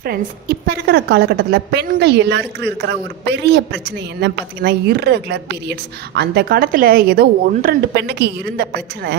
Friends இப்போ இருக்கிற காலகட்டத்தில் பெண்கள் எல்லாருக்கும் இருக்கிற ஒரு பெரிய பிரச்சனை என்ன பார்த்தீங்கன்னா இர்ரெகுலர் பீரியட்ஸ் அந்த காலத்தில் ஏதோ ஒன்று ரெண்டு பெண்ணுக்கு இருந்த பிரச்சனை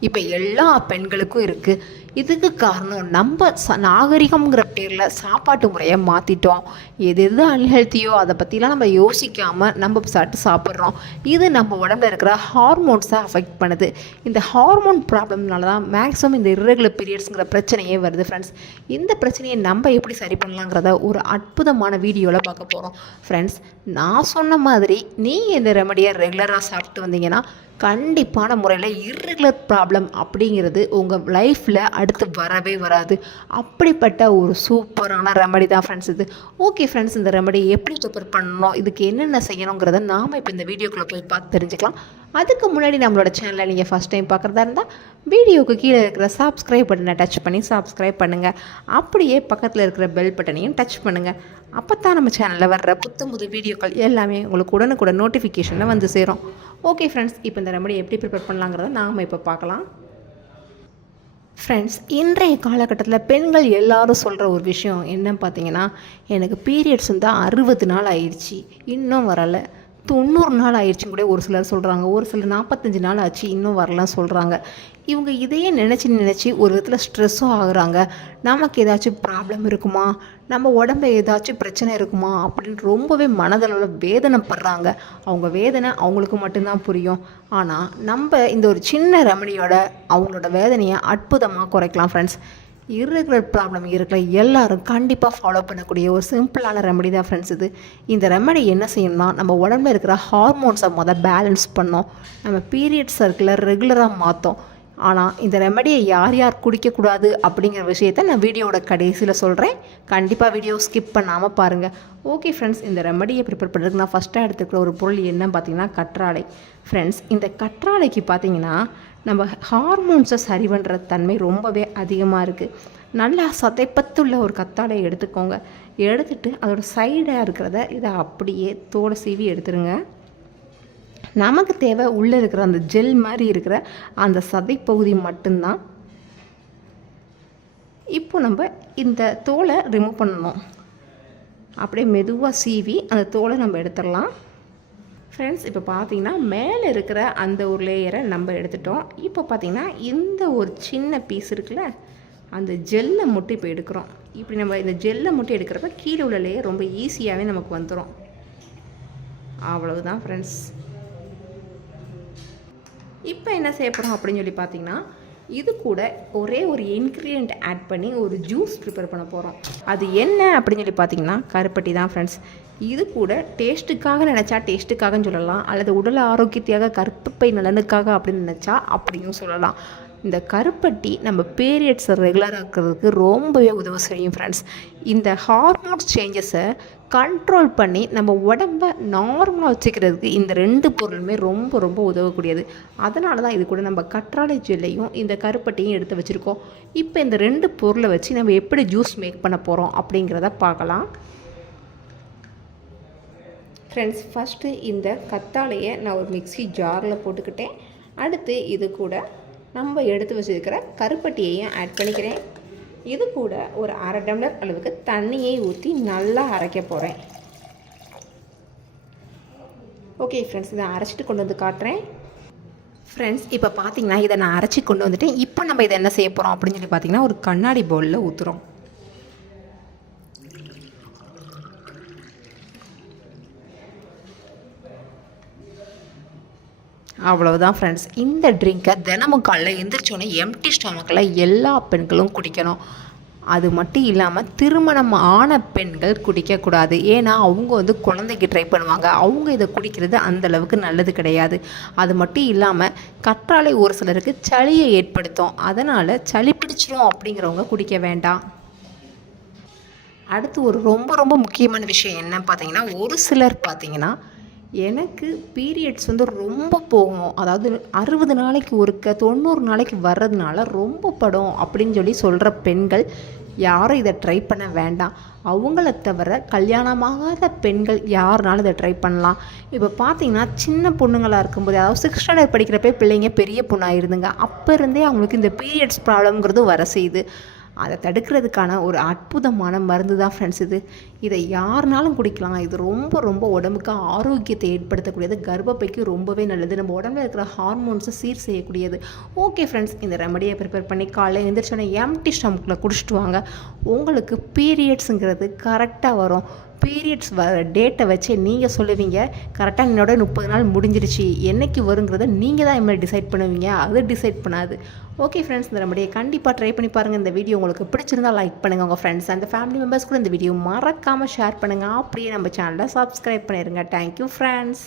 இப்போ எல்லா பெண்களுக்கும் இருக்குது இதுக்கு காரணம் நம்ம ச நாகரிகம்ங்கிற பேரில் சாப்பாட்டு முறையை மாற்றிட்டோம் எது எது அன்ஹெல்த்தியோ அதை பற்றிலாம் நம்ம யோசிக்காமல் நம்ம சாப்பிட்டு சாப்பிட்றோம். இது நம்ம உடம்புல இருக்கிற ஹார்மோன்ஸை அஃபெக்ட் பண்ணுது. இந்த ஹார்மோன் ப்ராப்ளம்னால தான் மேக்ஸிமம் இந்த இர்ரெகுலர் பீரியட்ஸுங்கிற பிரச்சனையே வருது ஃப்ரெண்ட்ஸ் இந்த பிரச்சனையை நம்ம எப்படி சரி பண்ணலாங்கிறத ஒரு அற்புதமான வீடியோவில் பார்க்க போகிறோம் ஃப்ரெண்ட்ஸ் நான் சொன்ன மாதிரி நீங்கள் இந்த ரெமடியை ரெகுலராக சாப்பிட்டு வந்தீங்கன்னா கண்டிப்பான முறையில் இர்ரெகுலர் ப்ராப்ளம் அப்படிங்கிறது உங்கள் லைஃப்பில் அடுத்து வரவே வராது. அப்படிப்பட்ட ஒரு சூப்பரான ரெமடி தான் ஃப்ரெண்ட்ஸ் இது. ஓகே ஃப்ரெண்ட்ஸ் இந்த ரெமடி எப்படி ப்ரிப்பேர் பண்ணணும் இதுக்கு என்னென்ன செய்யணுங்கிறத நாம் இப்போ இந்த வீடியோக்குள்ளே போய் பார்த்து தெரிஞ்சுக்கலாம். அதுக்கு முன்னாடி நம்மளோட சேனலை நீங்கள் ஃபஸ்ட் டைம் பார்க்குறதா இருந்தால் வீடியோவுக்கு கீழே இருக்கிற சப்ஸ்கிரைப் பட்டனை டச் பண்ணி சப்ஸ்கிரைப் பண்ணுங்கள் அப்படியே பக்கத்தில் இருக்கிற பெல் பட்டனையும் டச் பண்ணுங்கள் அப்போ தான் நம்ம சேனலில் வர்ற புத்த புது வீடியோக்கள் எல்லாமே உங்களுக்கு உடனுக்குடன் நோட்டிஃபிகேஷனில் வந்து சேரும். ஓகே ஃப்ரெண்ட்ஸ் இப்போ இந்த ரெமடி எப்படி ப்ரிப்பேர் பண்ணலாங்கிறத நாம் இப்போ பார்க்கலாம். ஃப்ரெண்ட்ஸ் இன்றைய காலகட்டத்தில் பெண்கள் எல்லாரும் சொல்கிற ஒரு விஷயம் என்னன்னு பார்த்தீங்கன்னா எனக்கு பீரியட்ஸ் வந்து அறுபது நாள் ஆயிடுச்சு. இன்னும் வரலை. தொண்ணூறு நாள் ஆயிடுச்சுன்னு கூட ஒரு சிலர் சொல்கிறாங்க ஒரு சிலர் நாற்பத்தஞ்சு நாள் ஆச்சு இன்னும் வரலாம் சொல்கிறாங்க இவங்க இதையே நினச்சி நினச்சி ஒரு விதத்தில் ஸ்ட்ரெஸ்ஸும் ஆகுறாங்க. நமக்கு ஏதாச்சும் ப்ராப்ளம் இருக்குமா? நம்ம உடம்பு ஏதாச்சும் பிரச்சனை இருக்குமா? அப்படின்னு ரொம்பவே மனதளவில் வேதனைப்படுறாங்க. அவங்க வேதனை அவங்களுக்கு மட்டும்தான் புரியும். ஆனால் நம்ம இந்த ஒரு சின்ன ரெமடியோட அவங்களோட வேதனையை அற்புதமாக குறைக்கலாம் ஃப்ரெண்ட்ஸ் இர்ரெகுலர் ப்ராப்ளம் இருக்கிற எல்லாரும் கண்டிப்பாக ஃபாலோ பண்ணக்கூடிய ஒரு சிம்பிளான ரெமடி தான் ஃப்ரெண்ட்ஸ் இது. இந்த ரெமடி என்ன செய்யணும்னா நம்ம உடம்புல இருக்கிற ஹார்மோன்ஸை மொதல் பேலன்ஸ் பண்ணோம். நம்ம பீரியட் சர்க்கிளை ரெகுலராக மாற்றோம் ஆனால் இந்த ரெமடியை யார் யார் குடிக்கக்கூடாது அப்படிங்கிற விஷயத்த நான் வீடியோவோட கடைசியில் சொல்கிறேன் கண்டிப்பாக வீடியோ ஸ்கிப் பண்ணாமல் பாருங்கள் ஓகே ஃப்ரெண்ட்ஸ் இந்த ரெமடியை ப்ரிப்பேர் பண்ணுறதுக்கு நான் ஃபஸ்ட்டாக எடுத்துக்கிற ஒரு பொருள் என்னன்னு பார்த்தீங்கன்னா கற்றாழை. ஃப்ரெண்ட்ஸ் இந்த கற்றாழைக்கு பார்த்தீங்கன்னா நம்ம ஹார்மோன்ஸை சரி பண்ணுற தன்மை ரொம்பவே அதிகமாக இருக்குது நல்லா சதைப்பத்துள்ள ஒரு கத்தாழை எடுத்துக்கோங்க. எடுத்துட்டு அதோட சைடாக இருக்கிறத இதை அப்படியே தோலை சீவி எடுத்துருங்க. நமக்கு தேவை உள்ளே இருக்கிற அந்த ஜெல் மாதிரி இருக்கிற அந்த சதைப்பகுதி மட்டும்தான். இப்போ நம்ம இந்த தோலை ரிமூவ் பண்ணணும். அப்படியே மெதுவாக சீவி அந்த தோலை நம்ம எடுத்துடலாம். ஃப்ரெண்ட்ஸ் இப்போ பார்த்தீங்கன்னா மேலே இருக்கிற அந்த ஒரு லேயரை நம்ம எடுத்துட்டோம். இப்போ பார்த்தீங்கன்னா இந்த ஒரு சின்ன பீஸ் இருக்குல்ல அந்த ஜெல்லை மட்டும் இப்போ எடுக்கிறோம். இப்படி நம்ம இந்த ஜெல்லை மட்டும் எடுக்கிறப்ப கீழே உள்ள லேயர் ரொம்ப ஈஸியாகவே நமக்கு வந்துடும் அவ்வளவுதான் ஃப்ரெண்ட்ஸ் இப்போ என்ன செய்ய போகிறோம் அப்படின்னு சொல்லி பார்த்தீங்கன்னா இது கூட ஒரே ஒரு இன்க்ரீடியண்ட் ஆட் பண்ணி ஒரு ஜூஸ் ப்ரிப்பேர் பண்ண போகிறோம் அது என்ன அப்படின்னு சொல்லி பார்த்தீங்கன்னா கருப்பட்டி தான் ஃப்ரெண்ட்ஸ் இது கூட டேஸ்ட்டுக்காக நினச்சா டேஸ்ட்டுக்காகன்னு சொல்லலாம். அல்லது உடல் ஆரோக்கியத்தையாக கருப்பப்பை நலனுக்காக அப்படின்னு நினச்சா அப்படியும் சொல்லலாம். இந்த கருப்பட்டி நம்ம பீரியட்ஸை ரெகுலர் ஆக்கிறதுக்கு ரொம்பவே உதவி செய்யும் ஃப்ரெண்ட்ஸ் இந்த ஹார்மோன்ஸ் சேஞ்சஸை கண்ட்ரோல் பண்ணி நம்ம உடம்ப நார்மலாக வச்சுக்கிறதுக்கு இந்த ரெண்டு பொருளுமே ரொம்ப ரொம்ப உதவக்கூடியது. அதனால தான் இது கூட நம்ம கற்றாழை ஜெல்லையும் இந்த கருப்பட்டியும் எடுத்து வச்சுருக்கோம். இப்போ இந்த ரெண்டு பொருளை வச்சு நம்ம எப்படி ஜூஸ் மேக் பண்ண போகிறோம் அப்படிங்கிறத பார்க்கலாம். ஃப்ரெண்ட்ஸ் ஃபஸ்ட்டு இந்த கத்தாழையை நான் ஒரு மிக்ஸி ஜாரில் போட்டுக்கிட்டேன். அடுத்து இது கூட நம்ம எடுத்து வச்சுருக்கிற கருப்பட்டியையும் ஆட் பண்ணிக்கிறேன். இது கூட ஒரு அரை டம்ளர் அளவுக்கு தண்ணியை ஊற்றி நல்லா அரைக்க போகிறேன் ஓகே ஃப்ரெண்ட்ஸ் இதை அரைச்சிட்டு கொண்டு வந்து காட்டுறேன். ஃப்ரெண்ட்ஸ் இப்போ பார்த்தீங்கன்னா இதை நான் அரைச்சி கொண்டு வந்துட்டேன். இப்போ நம்ம இதை என்ன செய்ய போகிறோம் அப்படின்னு சொல்லி பார்த்தீங்கன்னா ஒரு கண்ணாடி பவுலில் ஊற்றுறோம் அவ்வளவுதான் ஃப்ரெண்ட்ஸ் இந்த ட்ரிங்கை தினமும் காலைல எந்திரிச்சோன்னே எம்டி ஸ்டொமக்கில் எல்லா பெண்களும் குடிக்கணும். அது மட்டும் இல்லாமல் திருமணம் ஆன பெண்கள் குடிக்கக்கூடாது ஏன்னா அவங்க வந்து குழந்தைக்கு ட்ரை பண்ணுவாங்க. அவங்க இதை குடிக்கிறது அந்தளவுக்கு நல்லது கிடையாது. அது மட்டும் இல்லாமல் கற்றாழை ஒரு சிலருக்கு சளியை ஏற்படுத்தும். அதனால் சளி பிடிச்சிரும் அப்படிங்கிறவங்க குடிக்க வேண்டாம். அடுத்து ஒரு ரொம்ப ரொம்ப முக்கியமான விஷயம் என்ன பார்த்தீங்கன்னா ஒரு சிலர் பார்த்தீங்கன்னா எனக்கு பீரியட்ஸ் வந்து ரொம்ப போகும். அதாவது அறுபது நாளைக்கு ஒருக்க தொண்ணூறு நாளைக்கு வர்றதுனால ரொம்ப படும் அப்படின்னு சொல்லி சொல்கிற பெண்கள் யாரும் இதை ட்ரை பண்ண வேண்டாம். அவங்கள தவிர கல்யாணமாகாத பெண்கள் யாருனாலும் இதை ட்ரை பண்ணலாம். இப்போ பார்த்தீங்கன்னா சின்ன பொண்ணுங்களாக இருக்கும்போது அதாவது சிக்ஸ் ஸ்டாண்டர்ட் படிக்கிறப்ப பிள்ளைங்க பெரிய பொண்ணாக இருந்துங்க. அப்போ இருந்தே அவங்களுக்கு இந்த பீரியட்ஸ் ப்ராப்ளம்ங்கிறது வர செய்யுது. அதை தடுக்கிறதுக்கான ஒரு அற்புதமான மருந்து தான் ஃப்ரெண்ட்ஸ் இது. இதை யாருனாலும் குடிக்கலாம். இது ரொம்ப ரொம்ப உடம்புக்கு ஆரோக்கியத்தை ஏற்படுத்தக்கூடியது. கர்ப்பப்பைக்கு ரொம்பவே நல்லது. நம்ம உடம்புல இருக்கிற ஹார்மோன்ஸை சீர் செய்யக்கூடியது. ஓகே ஃப்ரெண்ட்ஸ் இந்த ரெமடியை ப்ரிப்பேர் பண்ணி காலையில் எழுந்திரிச்சோன்னே எம்டி ஸ்டம்கில் குடிச்சிட்டு வாங்க. உங்களுக்கு பீரியட்ஸுங்கிறது கரெக்டாக வரும். பீரியட்ஸ் வர டேட்டை வச்சு நீங்கள் சொல்லுவீங்க. கரெக்டாக என்னோட முப்பது நாள் முடிஞ்சிருச்சு. என்னைக்கு வருங்கிறத நீங்கள் தான் இனிமேல் டிசைட் பண்ணுவீங்க. அது டிசைட் பண்ணாது. ஓகே ஃப்ரெண்ட்ஸ் இந்த நம்முடைய கண்டிப்பாக ட்ரை பண்ணி பாருங்கள் இந்த வீடியோ உங்களுக்கு பிடிச்சிருந்தா லைக் பண்ணுங்கள் உங்கள் ஃப்ரெண்ட்ஸ் அந்த ஃபேமிலி மெம்பர்ஸ் கூட இந்த வீடியோ மறக்காமல் ஷேர் பண்ணுங்கள் அப்படியே நம்ம சேனலை சப்ஸ்கிரைப் பண்ணிடுங்க தேங்க்யூ ஃப்ரெண்ட்ஸ்